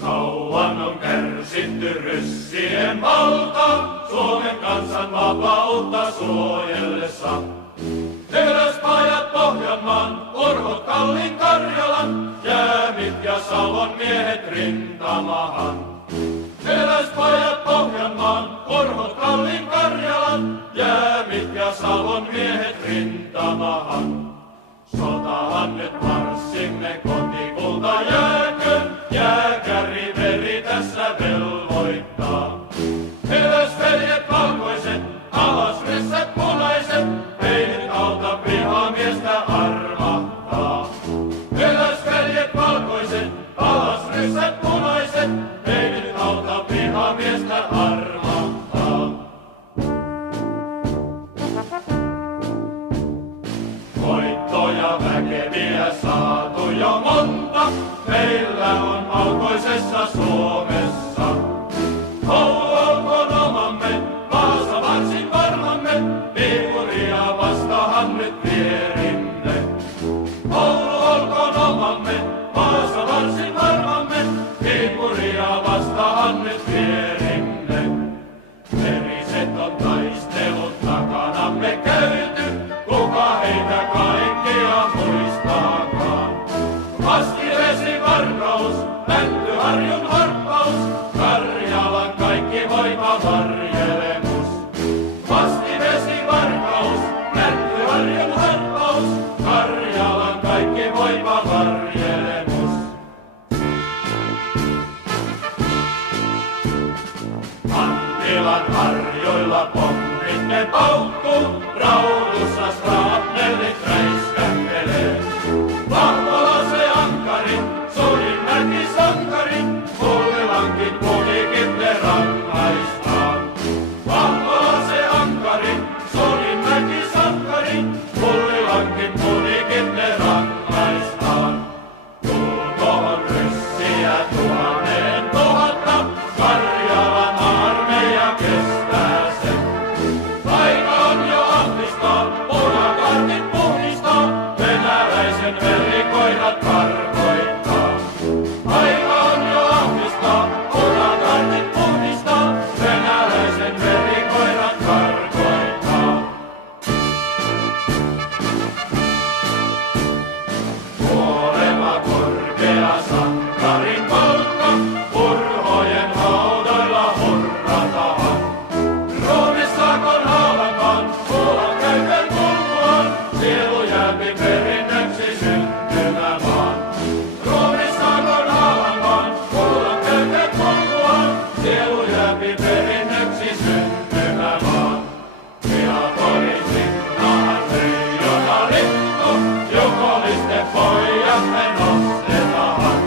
Kauan on kärsitty ryssien valta, Suomen kansan vapautta suojellessa. Teräspajat Pohjanmaan, Orhot Kallin Karjalan, Jäämit ja Savon miehet rintamahan. Teräspajat Pohjanmaan, Orhot Kallin Karjalan, Jäämit ja Savon miehet rintamahan. Sotahan nyt marssimme, kotikulta jääköön, jääkäri veri tässä velvoittaa. Teräsveljet valkoiset, alas ressät punaiset, ei nyt auta vihamiestä armahtaa. Teräsveljet valkoiset, alas ressät punaiset, ei nyt auta vihamiestä armahtaa. Voittoja väkeviä saatu jo monta, meillä on valkoisessa Suomessa. Koulu olkoon omamme, Vaasa varsin varmamme, Viipuria vastahan nyt vierimme. Koulu olkoon omamme, Vaasa varsin varmamme, Viipuria vastahan nyt vierimme. Veriset on taistelut takanamme käyty, kuka heitä kaikkea muistaakaan. Vastiresi varkaus, Mäntyharjun harppaus, Karjalan kaikki voima varjelemus. Vastiresi varkaus, Mäntyharjun harppaus, Karjalan kaikki voima varjelemus. Anttilan harjoilla pommit ne paukkuu, Raulussa straapnelit räiskähtelee. Vahvala se ankari, Solinmäki sankari, Mullilankin punikit ne rangaistaan. Vahvala se ankari, Solinmäki sankari, Mullilankin punikit ne rangaistaan. Tuohon ryssiä 1000, Karjalan armeija kestää sen. Aika on jo ahtistaa, punakartit puhdistaa, venäläisen verikoirat karkoittaa. Aika on jo ahtistaa, punakartit puhdistaa, venäläisen verikoirat karkoittaa. Kuolema korkea sankarin palkka, Urhojen haudoilla hurrataan. Roomissakon haavankaan, kuulan käytön kulkuaan, sielu jääpi perinnöksi syntymämaan. Roomissakon haavankaan, kuulan käytön kulkuaan, sielu jääpi perinnöksi syntymämaan. Vihaporin linnahan Reijoja lippu, jukolisten pojat me nostetaan.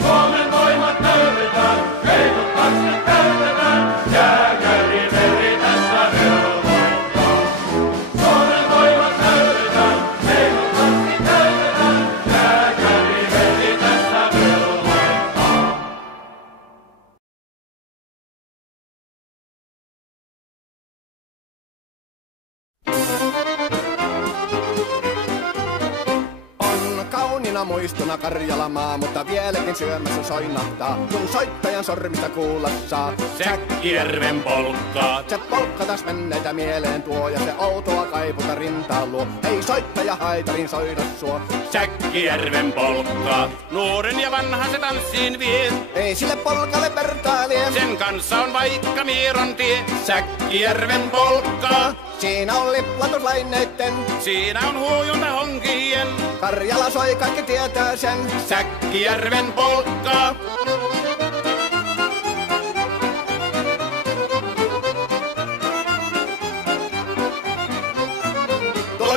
Suomen voimat näytetään, keikot taksit täytetään, jääkäri veri tässä velvoittaa. Suomen voimat näytetään, keikot taksit täytetään, jääkäri veri tässä velvoittaa. On kauniina muistona Karjalamaa, mutta vieläkin syömässä soinahtaa, kun soittajan sormista kuulla saa. Säkkijärven polkkaa. Se polkka taas menneitä mieleen tuo, ja se outoa kaiputa rintaan luo. Ei soittaja haitarin soida suo. Säkkijärven polkkaa. Nuoren ja vanhan se tanssiin vie. Ei sille polkalle vertailie. Sen kanssa on vaikka Mieron tie. Säkkijärven polkkaa. Siinä on liplatuslaineitten, Siinä on huojunta honkien. Karjala soi, kaikki tietää sen. Säkkijärven polkkaa.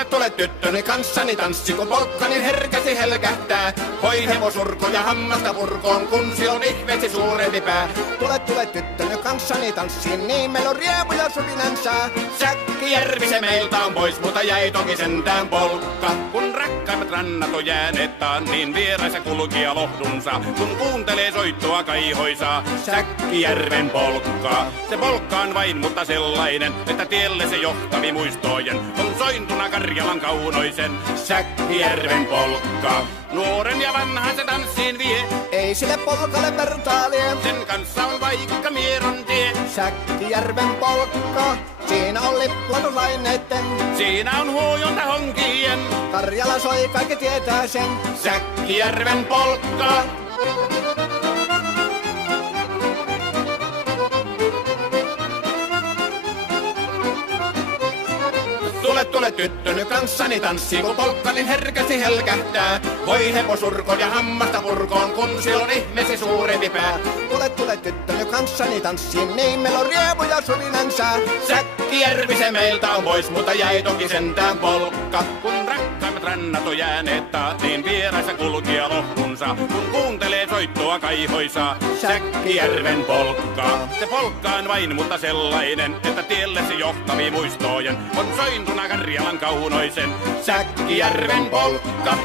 Tule tyttöni kanssani tanssi, kun polkkani herkästi helkähtää. Hoi hevosurko ja hammasta purkoon, kun se on ihmeesti suurempi pää. Tule tyttöni kanssani tanssiin, niin meillä on riemu ja supinansa. Säkkijärvi se meiltä on pois, mutta jäi toki sentään polkka. Kun rakkaimmat rannat on jääneet taan, niin vieraisa kulkija lohdunsa. Kun kuuntelee soittoa kaihoisaa, Säkkijärven polkkaa. Se polkka on vain, mutta sellainen, että tielle se johtavi muistojen on sointuna Karjalan kauno kaunoisen. Säkkijärven polkka, nuoren ja vanhan se tanssiin vie. Ei sille polkalle vertaalie, Sen kanssa on vaikka mieron tie. Säkkijärven polkka. Siinä on lipladuslaineitten, Siinä on huojonta honkien. Karjala soi, kaikki tietää sen. Säkkijärven polkka. Tule tyttöny kanssani tanssiin, kun polkka niin herkästi helkähtää. Voi hevosurko ja hammasta purkoon, kun sillä on ihmesi suurempi pää. Tule tyttöny kanssani tanssiin, niin meillä on riemu ja surinansa. Säkkijärvi se meiltä on pois, mutta jäi toki sentään polkka. Kun rakkaimmat rannat on jääneet taas, niin vieraissa kulkija lohdunsa. Kun kuuntelee soittoa kaihoisa, Säkkijärven polkka. Se polkka on vain, mutta sellainen, että tiellesi johtavia muistojen on sointuna Karjalan kaunoisen. Säkkijärven polkka.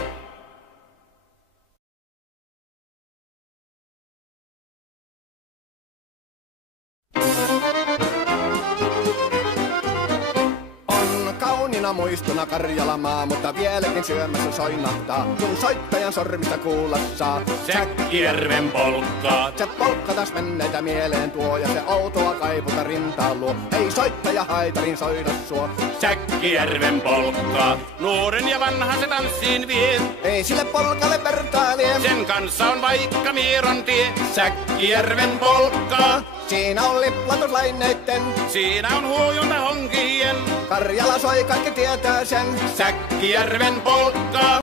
Kauniina muistona Karjalan maa, mutta vieläkin syömässä soinahtaa, kun soittajan sormista kuulla saa. Säkkijärven polkka. Se polkka taas menneitä mieleen tuo, ja se outoa kaiputa rintaan luo. Ei soittaja haitarin soida suo. Säkkijärven polkka. Nuoren ja vanhan se tanssiin vie. Ei sille polkalle vertaalie, Sen kanssa on vaikka mieron tie. Säkkijärven polkka. siinä on liplatuslaineitten, Siinä on huojonta honkien. Karjala soi, kaikki tietää sen. Säkkijärven polkka.